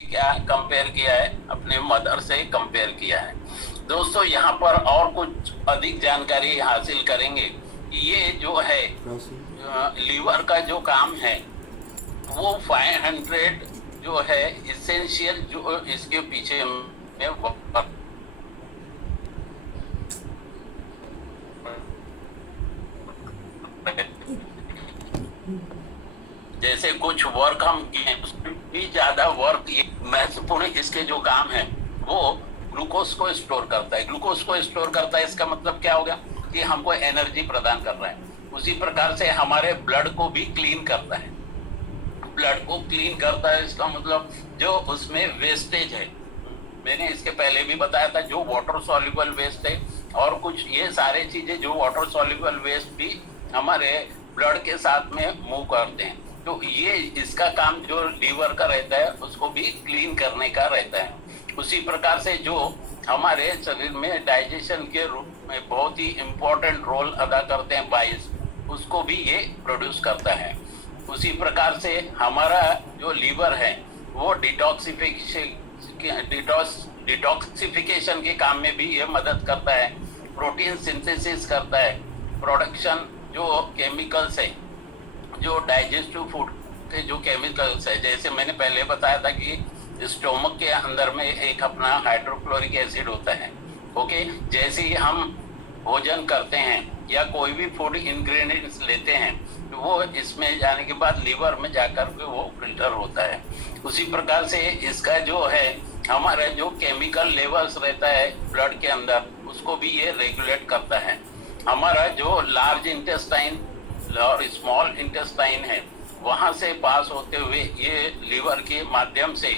क्या कंपेयर किया है, अपने मदर से कंपेयर किया है। दोस्तों यहाँ पर और कुछ अधिक जानकारी हासिल करेंगे कि ये जो है लीवर का जो काम है वो 500 जो है इसेंशियल जो इसके पीछे में जैसे कुछ वर्क हम किए उसमें भी ज्यादा वर्क ये महत्वपूर्ण इसके जो काम है वो ग्लूकोज को स्टोर करता है। ग्लूकोज को स्टोर करता है इसका मतलब क्या हो गया कि हमको एनर्जी प्रदान कर रहा है। उसी प्रकार से हमारे ब्लड को भी क्लीन करता है। ब्लड को क्लीन करता है इसका मतलब जो उसमें वेस्टेज है, मैंने इसके पहले भी बताया था, जो वाटर सॉल्युबल वेस्ट है और कुछ ये सारे चीजें जो वाटर सॉल्युबल वेस्ट भी हमारे ब्लड के साथ में मूव करते हैं। तो ये इसका काम जो लीवर का रहता है उसको भी क्लीन करने का रहता है। उसी प्रकार से जो हमारे शरीर में डाइजेशन के रूप में बहुत ही इंपॉर्टेंट रोल अदा करते हैं बाइल्स, उसको भी ये प्रोड्यूस करता है। उसी प्रकार से हमारा जो लीवर है वो डिटॉक्सिफिकेशन के काम में भी ये मदद करता है। प्रोटीन सिंथेसिस करता है, प्रोडक्शन जो केमिकल्स है, जो डाइजेस्टिव फूड के जो केमिकल्स है, जैसे मैंने पहले बताया था कि स्टोमक के अंदर में एक अपना हाइड्रोक्लोरिक एसिड होता है। ओके, जैसे ही हम भोजन करते हैं या कोई भी फूड इंग्रेडिएंट्स लेते हैं तो वो इसमें जाने के बाद लीवर में जाकर के वो फिल्टर होता है। उसी प्रकार से इसका जो है हमारा जो केमिकल लेवल्स रहता है ब्लड के अंदर उसको भी ये रेगुलेट करता है। हमारा जो लार्ज इंटेस्टाइन और स्मॉल इंटेस्टाइन है वहां से पास होते हुए ये लीवर के माध्यम से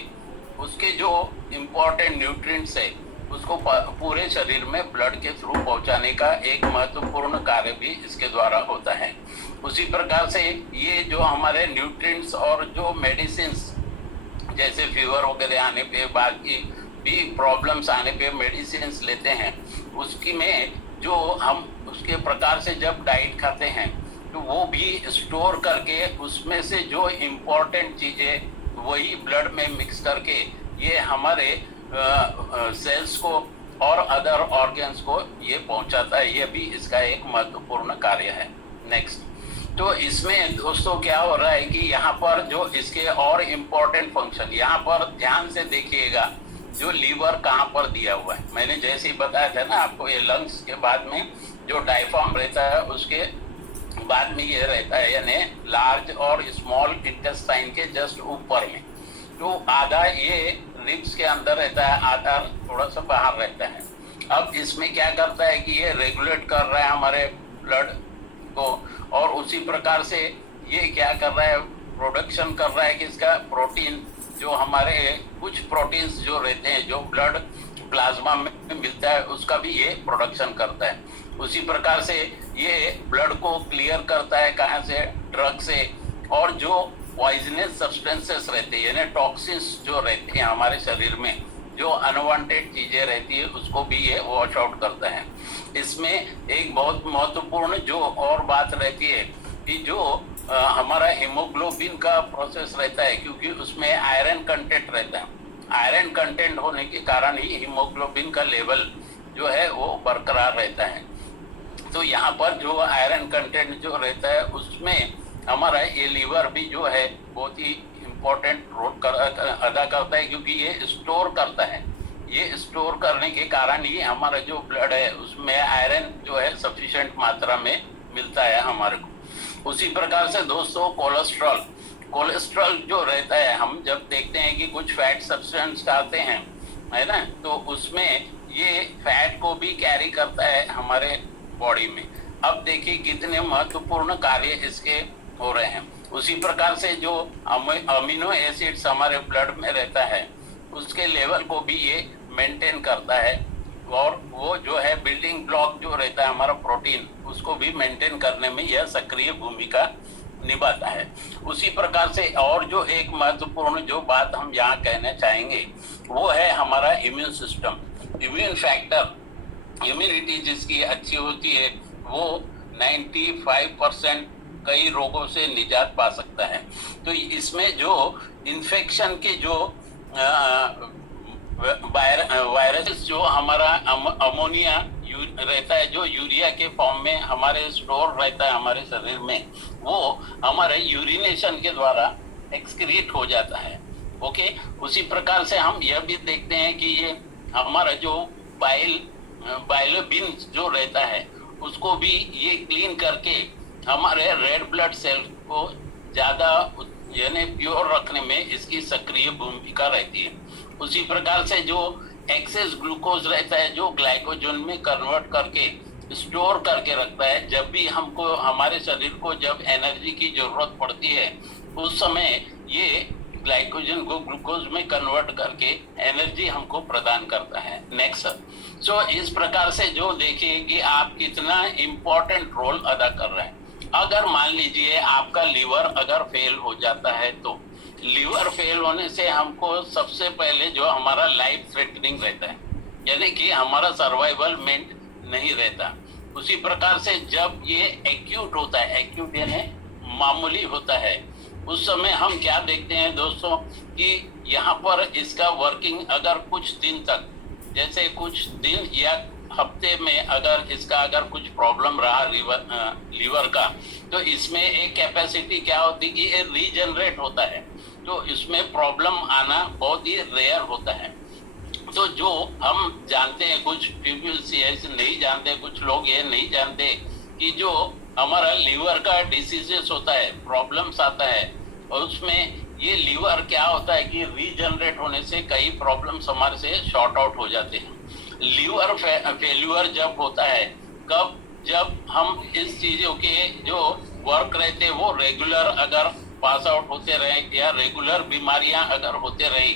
उसके जो इम्पोर्टेंट न्यूट्रिएंट्स है उसको पूरे शरीर में ब्लड के थ्रू पहुंचाने का एक महत्वपूर्ण कार्य भी इसके द्वारा होता है। उसी प्रकार से ये जो हमारे न्यूट्रिएंट्स और जो मेडिसिन जैसे फीवर वगैरह आने पे, बाकी भी प्रॉब्लम्स आने पे मेडिसिन लेते हैं, उसकी में जो हम उसके प्रकार से जब डाइट खाते हैं तो वो भी स्टोर करके उसमें से जो इम्पोर्टेंट चीजें वही ब्लड में मिक्स करके ये हमारे सेल्स को और अदर ऑर्गन्स को ये पहुंचाता है। ये भी इसका एक महत्वपूर्ण कार्य है। नेक्स्ट, तो इसमें दोस्तों क्या हो रहा है कि यहाँ पर जो इसके और इम्पोर्टेंट फंक्शन, यहाँ पर ध्यान से देखिएगा जो लीवर कहाँ पर दिया हुआ है। मैंने जैसे ही बताया था ना आपको, ये लंग्स के बाद में जो डायफ्राम रहता है उसके बाद में ये रहता है, यानी लार्ज और स्मॉल इंटेस्टाइन के जस्ट ऊपर में। तो आधा ये रिब्स के अंदर रहता है, आधा थोड़ा सा बाहर रहता है। अब इसमें क्या करता है कि ये रेगुलेट कर रहा है हमारे ब्लड को, और उसी प्रकार से ये क्या कर रहा है, प्रोडक्शन कर रहा है कि इसका प्रोटीन, जो हमारे कुछ प्रोटीन्स जो रहते हैं जो ब्लड प्लाज्मा में मिलता है उसका भी ये प्रोडक्शन करता है। उसी प्रकार से ये ब्लड को क्लियर करता है कहाँ से, ड्रग से, और जो पॉइजनस सब्सटेंसेस रहते हैं यानी टॉक्सिन्स जो रहते हैं हमारे शरीर में, जो अनवांटेड चीजें रहती है उसको भी ये वॉश आउट करता है। इसमें एक बहुत महत्वपूर्ण जो और बात रहती है कि जो हमारा हीमोग्लोबिन का प्रोसेस रहता है, क्योंकि उसमें आयरन कंटेंट रहता है। आयरन कंटेंट होने के कारण ही हीमोग्लोबिन का लेवल जो है वो बरकरार रहता है। तो यहाँ पर जो आयरन कंटेंट जो रहता है उसमें हमारा ये लीवर भी जो है बहुत ही इम्पोर्टेंट रोल अदा करता है, क्योंकि ये स्टोर करता है। ये स्टोर करने के कारण ही हमारा जो ब्लड है उसमें आयरन जो है सफिशिएंट मात्रा में मिलता है हमारे को। उसी प्रकार से दोस्तों कोलेस्ट्रॉल, कोलेस्ट्रॉल जो रहता है, हम जब देखते हैं कि कुछ फैट सब्सटेंस खाते हैं, है ना, तो उसमें ये फैट को भी कैरी करता है हमारे बॉडी में। अब देखिए कितने महत्वपूर्ण कार्य इसके हो रहे हैं। उसी प्रकार से जो अमीनो एसिड्स हमारे ब्लड में रहता है उसके लेवल को भी ये मेंटेन करता है, और वो जो है बिल्डिंग ब्लॉक जो रहता है हमारा प्रोटीन, उसको भी मेंटेन करने में यह सक्रिय भूमिका निभाता है। उसी प्रकार से और जो एक महत्वपूर्ण जो बात हम यहाँ कहना चाहेंगे वो है हमारा immune system. Immune factor, immunity जिसकी अच्छी होती है वो 95% कई रोगों से निजात पा सकता है। तो इसमें जो इन्फेक्शन के जो वायरस जो हमारा अमोनिया रहता है, जो यूरिया के फॉर्म में हमारे स्टोर रहता है हमारे शरीर में, वो हमारे यूरिनेशन के द्वारा एक्सक्रीट हो जाता है। ओके, उसी प्रकार से हम यह भी देखते हैं कि ये हमारा जो बाइलोबिन जो रहता है उसको भी ये क्लीन करके हमारे रेड ब्लड सेल को ज्यादा यानी प्योर रखने में इसकी सक्रिय भूमिका रहती है। उसी प्रकार से जो एक्सेस ग्लूकोज रहता है जो ग्लाइकोजन में कन्वर्ट करके स्टोर करके रखता है, जब भी हमको हमारे शरीर को जब एनर्जी की जरूरत पड़ती है उस समय ये ग्लाइकोजन को ग्लूकोज में कन्वर्ट करके एनर्जी हमको प्रदान करता है। नेक्स्ट सो इस प्रकार से जो देखिए कि आप कितना इम्पोर्टेंट रोल अदा कर रहे हैं। अगर मान लीजिए आपका लीवर अगर फेल हो जाता है तो लीवर फेल होने से हमको सबसे पहले जो हमारा लाइफ थ्रेटनिंग रहता है, यानी कि हमारा सर्वाइवल मेंट नहीं रहता। उसी प्रकार से जब ये एक्यूट होता है, एक्यूट यानी मामूली होता है, उस समय हम क्या देखते हैं दोस्तों कि यहाँ पर इसका वर्किंग अगर कुछ दिन तक, जैसे कुछ दिन या हफ्ते में अगर इसका अगर कुछ प्रॉब्लम रहा लीवर का, तो इसमें एक कैपेसिटी क्या होती है कि ये रीजनरेट होता है, तो इसमें प्रॉब्लम आना बहुत ही रेयर होता है। तो जो हम जानते हैं, कुछ पीपल्स ऐसे नहीं जानते, कुछ लोग ये नहीं जानते कि जो हमारा लीवर का डिसीजेस होता है, प्रॉब्लम्स आता है, और उसमें ये लीवर क्या होता है कि रीजनरेट होने से कई प्रॉब्लम्स हमारे से शॉर्ट आउट हो जाते हैं। लीवर फेल्यूर जब होता है, कब, जब हम इस चीजों के जो वर्क रहते हैं वो रेगुलर अगर पास आउट होते रहे या रेगुलर बीमारियां अगर होते रही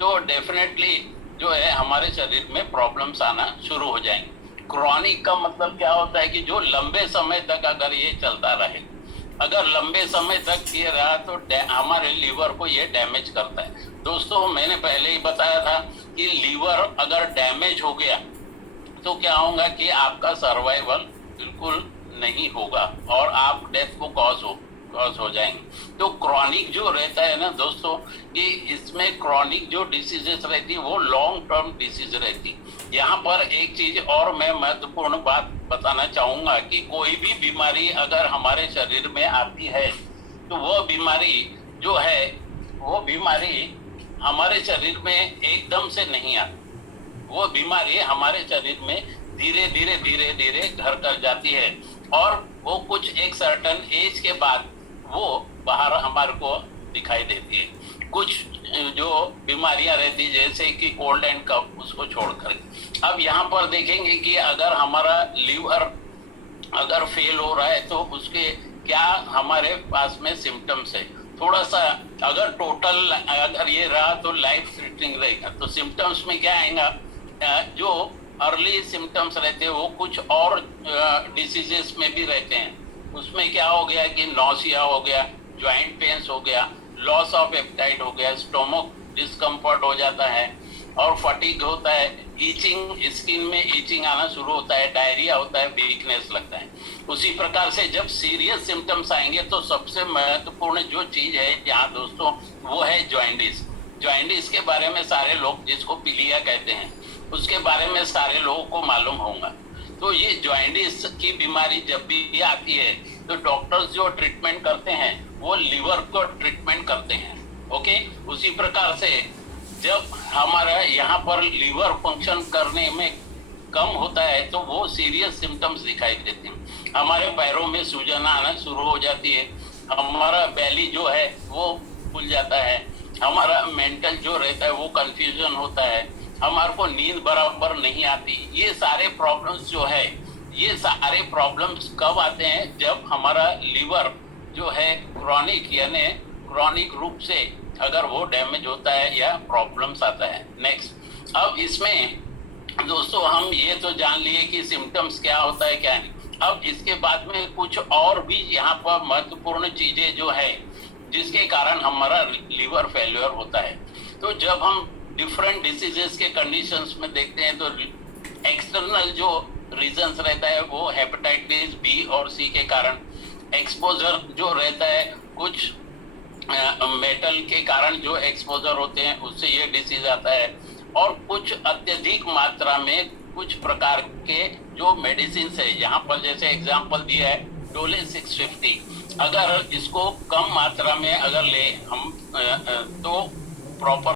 तो डेफिनेटली जो है हमारे शरीर में प्रॉब्लम्स आना शुरू हो जाएंगे। क्रॉनिक का मतलब क्या होता है कि जो लंबे समय तक अगर ये चलता रहे, अगर लंबे समय तक ये रहा तो हमारे लीवर को ये डैमेज करता है। दोस्तों मैंने पहले ही बताया था कि लीवर अगर डैमेज हो गया तो क्या होगा कि आपका सर्वाइवल बिल्कुल नहीं होगा और आप डेथ को कॉज हो जाएंगे। तो क्रॉनिक जो रहता है ना दोस्तों, कि इसमें क्रॉनिक जो डिसीजेस रहती है वो लॉन्ग टर्म डिसीज रहती है। यहाँ पर एक चीज और मैं महत्वपूर्ण बात बताना चाहूंगा कि कोई भी बीमारी अगर हमारे शरीर में आती है तो वो बीमारी जो है वो बीमारी हमारे शरीर में एकदम से नहीं आती, वो बीमारी हमारे शरीर में धीरे धीरे धीरे धीरे घर कर जाती है और वो कुछ एक सर्टन एज के बाद वो बाहर हमारे को दिखाई देती है। कुछ जो बीमारियां रहती जैसे कि कोल्ड एंड कफ, उसको छोड़कर। अब यहाँ पर देखेंगे कि अगर हमारा लीवर अगर फेल हो रहा है तो उसके क्या हमारे पास में सिम्टम्स है। थोड़ा सा अगर टोटल अगर ये रहा तो लाइफ थ्रेटनिंग रहेगा। तो सिम्टम्स में क्या आएगा, जो अर्ली सिम्टम्स रहते हैं वो कुछ और डिसीजेस में भी रहते हैं। उसमें क्या हो गया कि नॉसिया हो गया, ज्वाइंट पेन्स हो गया, लॉस ऑफ एपेटाइट हो गया, स्टोमक डिस्कम्फर्ट हो जाता है और फटीग होता है, ईचिंग, स्किन में ईचिंग आना शुरू होता है, डायरिया होता है, वीकनेस लगता है। उसी प्रकार से जब सीरियस सिम्टम्स आएंगे तो सबसे महत्वपूर्ण जो चीज है यहाँ दोस्तों वो है जॉइंडिस। जॉइंडिस के बारे में सारे लोग, जिसको पीलिया कहते हैं, उसके बारे में सारे लोगों को मालूम होगा। तो ये जॉइंडिस की बीमारी जब भी आती है तो डॉक्टर्स जो ट्रीटमेंट करते हैं वो लीवर को ट्रीटमेंट करते हैं। ओके, उसी प्रकार से जब हमारा यहाँ पर लीवर फंक्शन करने में कम होता है तो वो सीरियस सिम्टम्स दिखाई देते हैं। हमारे पैरों में सूजन आना शुरू हो जाती है, हमारा बेली जो है वो फूल जाता है, हमारा मेंटल जो रहता है वो कंफ्यूजन होता है, हमारे को नींद बराबर नहीं आती। ये सारे प्रॉब्लम्स जो है, ये सारे प्रॉब्लम्स कब आते हैं, जब हमारा लीवर जो है क्रॉनिक यानी क्रॉनिक रूप से अगर वो डैमेज होता है या प्रॉब्लम्स आता है। नेक्स्ट, अब इसमें दोस्तों हम ये तो जान लिए कि सिम्टम्स क्या होता है क्या नहीं। अब इसके बाद में कुछ और भी यहाँ पर महत्वपूर्ण चीजें जो है जिसके कारण हमारा लीवर फेल्योर होता है। तो जब हम डिफरेंट डिसीजेस के कंडीशंस में देखते हैं तो एक्सटर्नल जो रीजंस रहता है वो हेपेटाइटिस बी और सी के कारण, एक्सपोजर जो रहता है कुछ मेटल के कारण जो एक्सपोजर होते हैं उससे ये डिसीज आता है। और कुछ अत्यधिक मात्रा में कुछ प्रकार के जो मेडिसिन है, यहाँ पर जैसे एग्जांपल दिया है डोले 650, अगर इसको कम मात्रा में अगर ले हम तो प्रॉपर